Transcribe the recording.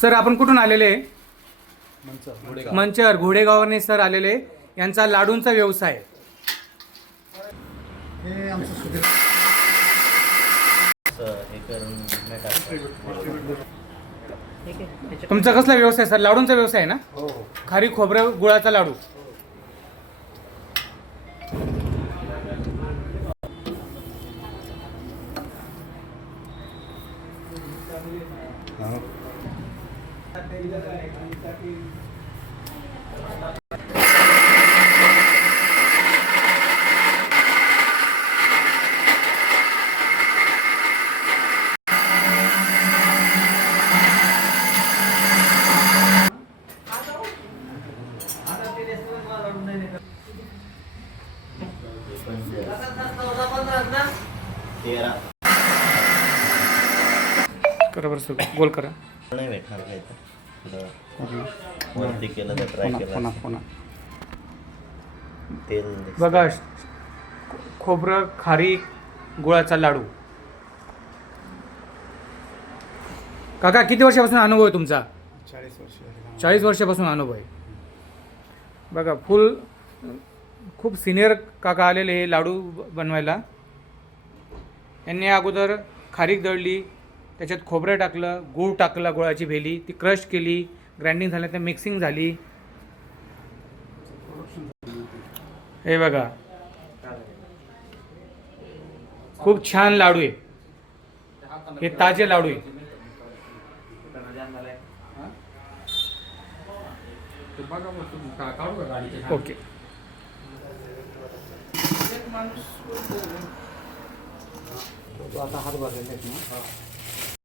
Sir आपण कुठून आलेले? मंचर मंचर घोडेगावने सर आलेले. यांचा लाडूंचा व्यवसाय. हे आमचं सुधीर हे करून नाही टाकत. तुमचा कसला व्यवसाय सर? लाडूंचा व्यवसाय आहे ना? हो हो खारी खोबरं गुळाचा लाडू. करा बरं सर, गोल करा. नाही भेटणार काय तर थोडं वरती केलं तर ट्राय केलं तेल बघा, खोबरं खारी गुळाचा लाडू. काका किती वर्षापासून अनुभव आहे तुमचा? 40 वर्ष 40 वर्षापासून अनुभव आहे. बघा फुल खूप सिनियर काका आलेले हे लाडू बनवायला. यांनी अगोदर खारीक दळली, त्याच्यात खोबरं टाकलं, गूळ टाकला, गुळाची भेली ती क्रश केली, ग्राइंडिंग झाल्यानंतर मिक्सिंग झाली. हे बघा खूप छान लाडू आहे. हे ताजे लाडू आहे. ओके. आता हात भरलेले आहेत ना.